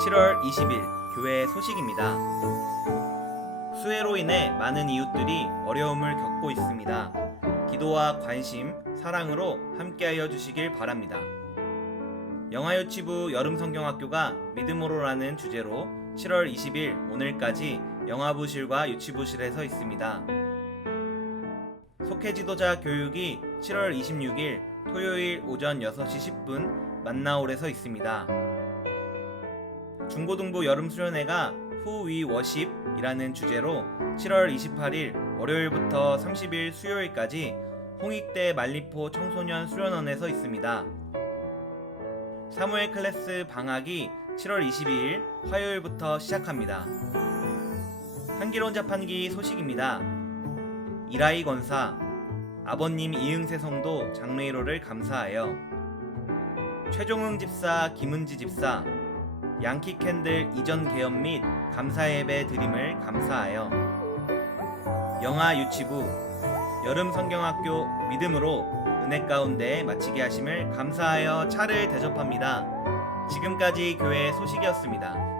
7월 20일 교회 소식입니다. 수해로 인해 많은 이웃들이 어려움을 겪고 있습니다. 기도와 관심, 사랑으로 함께하여 주시길 바랍니다. 영화유치부 여름성경학교가 믿음으로라는 주제로 7월 20일 오늘까지 영화부실과 유치부실에서 있습니다. 속해 지도자 교육이 7월 26일 토요일 오전 6시 10분 만나올에서 있습니다. 중고등부 여름 수련회가 후위 워십이라는 주제로 7월 28일 월요일부터 30일 수요일까지 홍익대 만리포 청소년 수련원에서 있습니다. 사무엘 클래스 방학이 7월 22일 화요일부터 시작합니다. 향기로운 자판기 소식입니다. 이라이 권사, 아버님 이응세 성도 장례일호를 감사하여 최종흥 집사, 김은지 집사, 양키 캔들 이전 개업 및 감사 예배 드림을 감사하여 영아 유치부 여름 성경학교 믿음으로 은혜 가운데 마치게 하심을 감사하여 차를 대접합니다. 지금까지 교회 소식이었습니다.